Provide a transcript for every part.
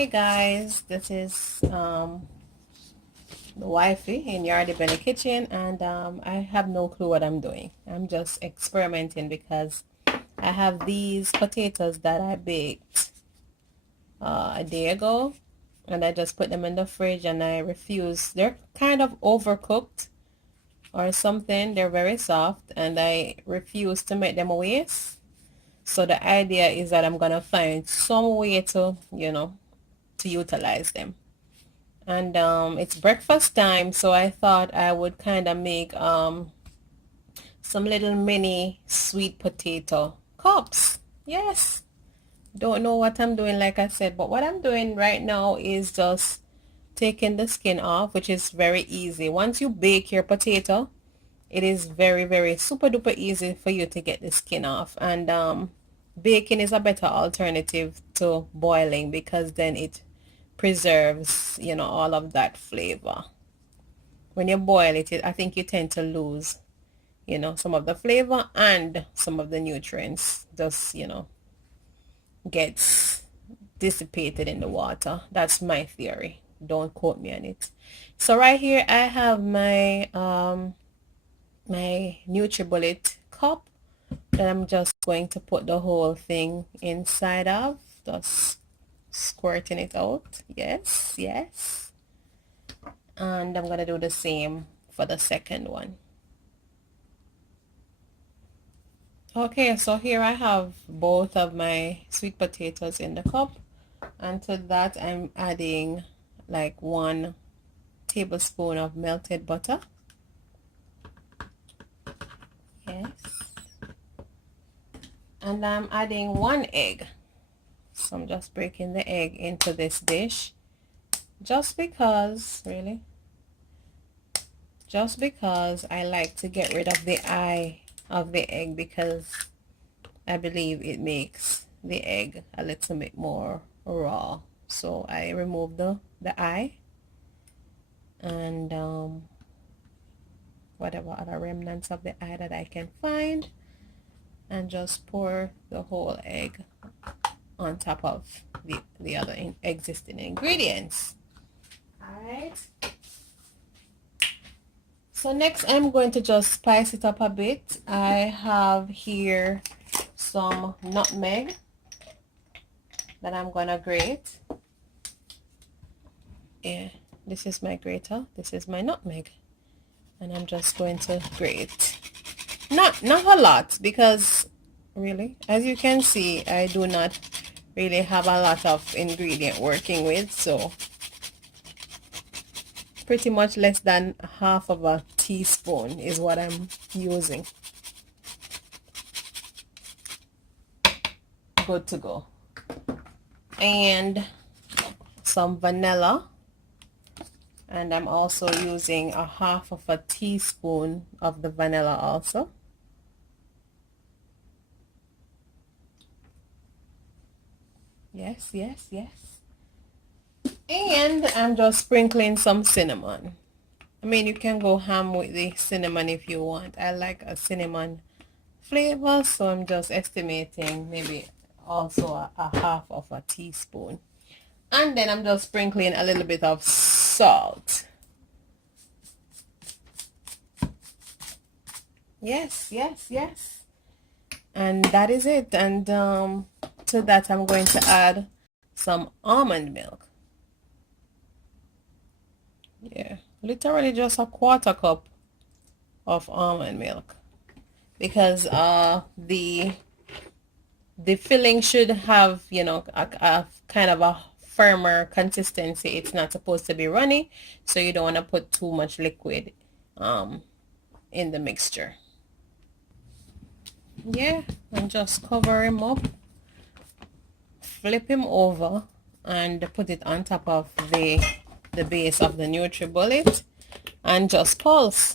Hey guys, this is the Wifie in Yardie Belly Kitchen, and I have no clue what I'm doing. I'm just experimenting because I have these potatoes that I baked a day ago, and I just put them in the fridge, and I refuse. They're kind of overcooked or something. They're very soft, and I refuse to make them a waste. So the idea is that I'm gonna find some way to, to utilize them. And it's breakfast time, so I thought I would kind of make some little mini sweet potato cups. Yes, don't know what I'm doing, like I said, but what I'm doing right now is just taking the skin off, which is very easy. Once you bake your potato, it is very super duper easy for you to get the skin off. And baking is a better alternative to boiling because then it preserves, all of that flavor. When you boil it, I think you tend to lose, some of the flavor and some of the nutrients just, gets dissipated in the water. That's my theory. Don't quote me on it. So right here I have my my NutriBullet cup that I'm just going to put the whole thing inside of, just squirting it out. Yes, and I'm gonna do the same for the second one. Okay, so here I have both of my sweet potatoes in the cup, and to that I'm adding like 1 tablespoon of melted butter. Yes, and I'm adding 1 egg. So I'm just breaking the egg into this dish just because I like to get rid of the eye of the egg, because I believe it makes the egg a little bit more raw. So I remove the eye and whatever other remnants of the eye that I can find, and just pour the whole egg on top of the other existing ingredients. Alright, so next I'm going to just spice it up a bit. I have here some nutmeg that I'm gonna grate. Yeah, this is my grater, this is my nutmeg, and I'm just going to grate. Not a lot, because really, as you can see, I do not really have a lot of ingredient working with, so pretty much less than half of a teaspoon is what I'm using. Good to go. And some vanilla, and I'm also using a half of a teaspoon of the vanilla also. Yes. And I'm just sprinkling some cinnamon. I mean, you can go ham with the cinnamon if you want. I like a cinnamon flavor, so I'm just estimating maybe also a half of a teaspoon. And then I'm just sprinkling a little bit of salt. Yes. And that is it. And to that I'm going to add some almond milk. Yeah, literally just a 1/4 cup of almond milk, because the filling should have, a kind of a firmer consistency. It's not supposed to be runny, so you don't want to put too much liquid in the mixture. Yeah, and just cover him up, flip him over, and put it on top of the base of the NutriBullet, and just pulse.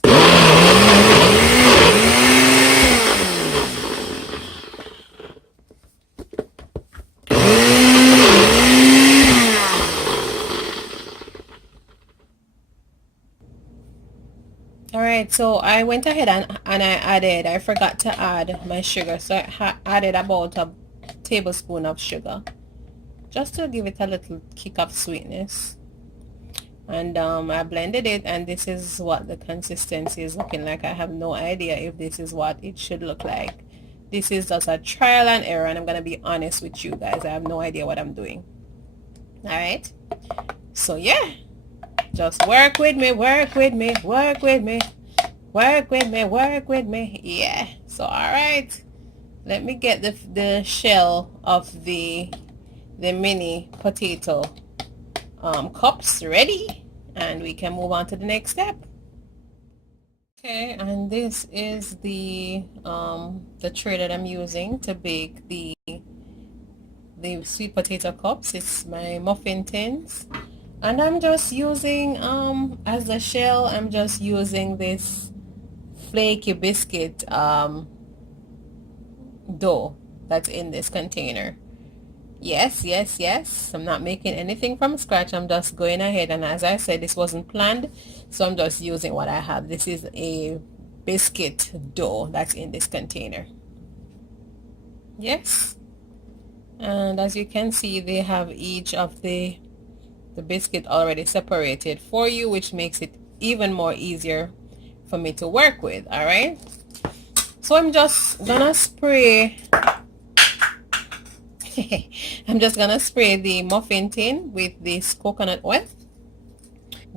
Alright, so I went ahead and I forgot to add my sugar, so I added about a tablespoon of sugar just to give it a little kick of sweetness. And I blended it, and this is what the consistency is looking like. I have no idea if this is what it should look like. This is just a trial and error, and I'm gonna be honest with you guys, I have no idea what I'm doing. All right, so yeah, just work with me, work with me, work with me, work with me, work with me. Yeah, so all right, let me get the shell of the mini potato cups ready, and we can move on to the next step. Okay, and this is the tray that I'm using to bake the sweet potato cups. It's my muffin tins, and I'm just using as the shell, I'm just using this flaky biscuit dough that's in this container. Yes, yes, yes, I'm not making anything from scratch. I'm just going ahead, and as I said, this wasn't planned, so I'm just using what I have. This is a biscuit dough that's in this container. Yes, and as you can see, they have each of the biscuit already separated for you, which makes it even more easier for me to work with. All right, so I'm just gonna spray I'm just gonna spray the muffin tin with this coconut oil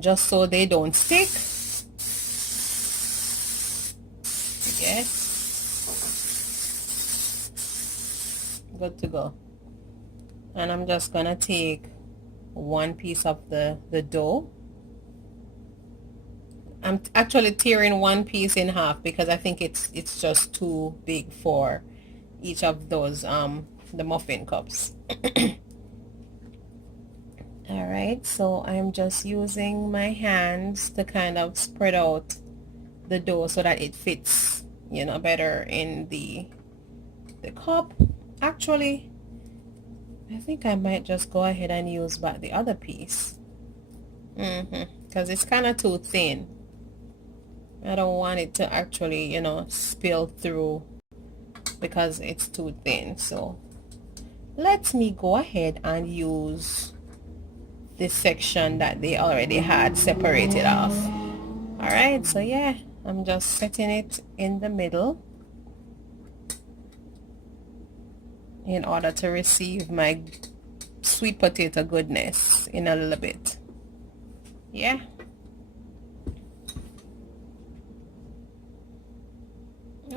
just so they don't stick. Yes, good to go. And I'm just gonna take one piece of the dough. I'm actually tearing one piece in half because I think it's just too big for each of those the muffin cups. All right, so I'm just using my hands to kind of spread out the dough so that it fits, you know, better in the cup. Actually, I think I might just go ahead and use back the other piece because it's kind of too thin. I don't want it to actually, you know, spill through because it's too thin. So let me go ahead and use this section that they already had separated off. All right, so yeah, I'm just setting it in the middle in order to receive my sweet potato goodness in a little bit. Yeah.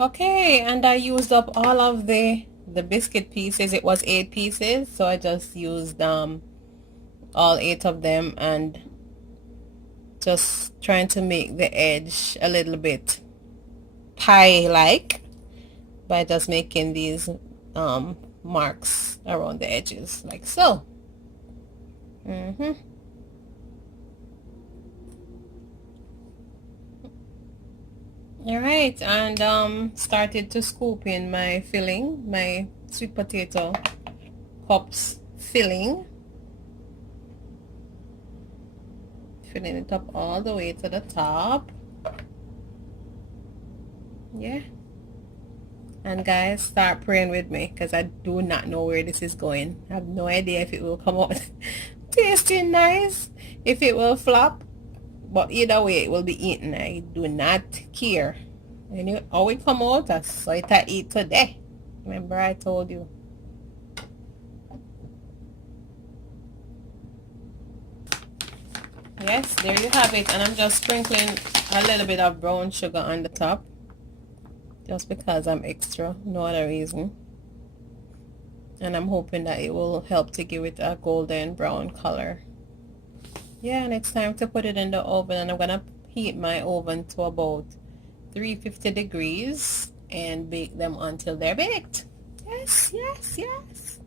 Okay, and I used up all of the biscuit pieces. It was 8 pieces, so I just used all 8 of them, and just trying to make the edge a little bit pie like by just making these marks around the edges like so. All right, and started to scoop in my filling, my sweet potato cups filling, filling it up all the way to the top. Yeah, and guys, start praying with me because I do not know where this is going. I have no idea if it will come out tasting nice, if it will flop, but either way it will be eaten. I do not care. Anyway, how it come out, so it I eat today. Remember I told you. Yes, there you have it, and I'm just sprinkling a little bit of brown sugar on the top just because I'm extra, no other reason. And I'm hoping that it will help to give it a golden brown color. Yeah, and it's time to put it in the oven, and I'm gonna heat my oven to about 350 degrees and bake them until they're baked. Yes, yes, yes.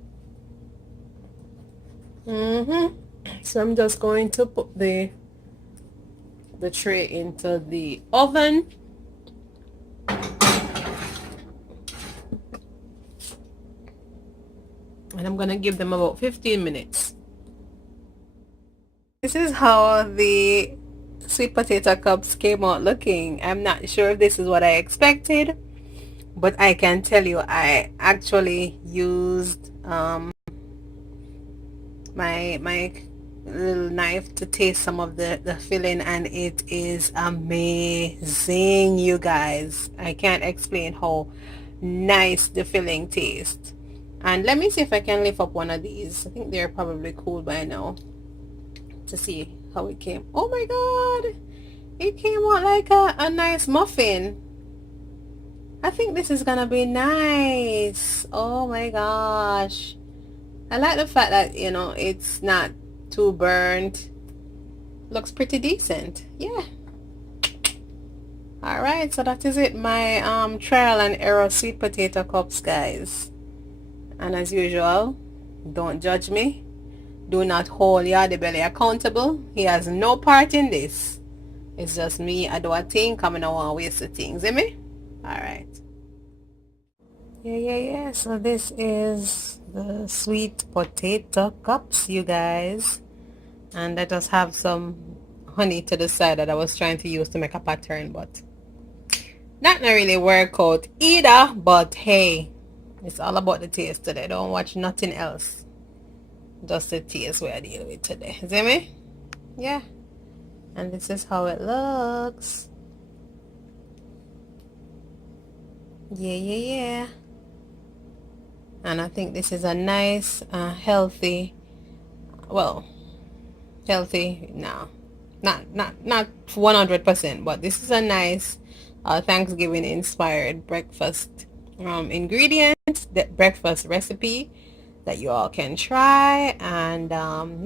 So I'm just going to put the tray into the oven. And I'm gonna give them about 15 minutes. This is how the sweet potato cups came out looking. I'm not sure if this is what I expected, but I can tell you I actually used my little knife to taste some of the filling, and it is amazing, you guys. I can't explain how nice the filling tastes. And let me see if I can lift up one of these. I think they're probably cool by now, to see how it came. Oh my god, it came out like a nice muffin. I think this is gonna be nice. Oh my gosh, I like the fact that, you know, it's not too burnt. Looks pretty decent. Yeah. Alright, so that is it, my trial and error sweet potato cups, guys. And as usual, don't judge me. Do not hold Yardie Belly accountable. He has no part in this. It's just me. I do a thing, coming I want to waste the things, see me? Alright. Yeah. So this is the sweet potato cups, you guys. And I just have some honey to the side that I was trying to use to make a pattern, but that not really work out either. But hey, it's all about the taste today. Don't watch nothing else, just the taste we are dealing with today, see me? Yeah. And this is how it looks. Yeah. And I think this is a nice healthy, well, healthy, no, not 100%, but this is a nice Thanksgiving inspired breakfast ingredients, that breakfast recipe that you all can try. And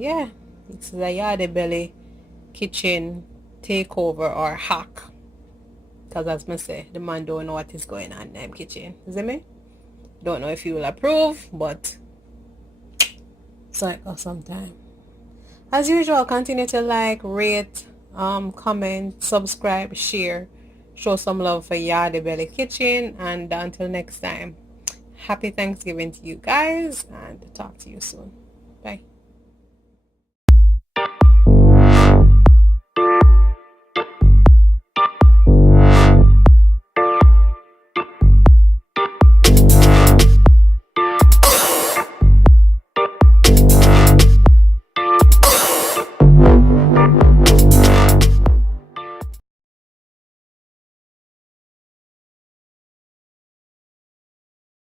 yeah, it's the Yardie Belly kitchen takeover or hack, because as I say, the man don't know what is going on in the kitchen, see me? Don't know if you will approve, but it's like sometime. As usual, continue to like, rate, comment, subscribe, share, show some love for Yardie Belly Kitchen. And until next time, happy Thanksgiving to you guys, and talk to you soon. Bye.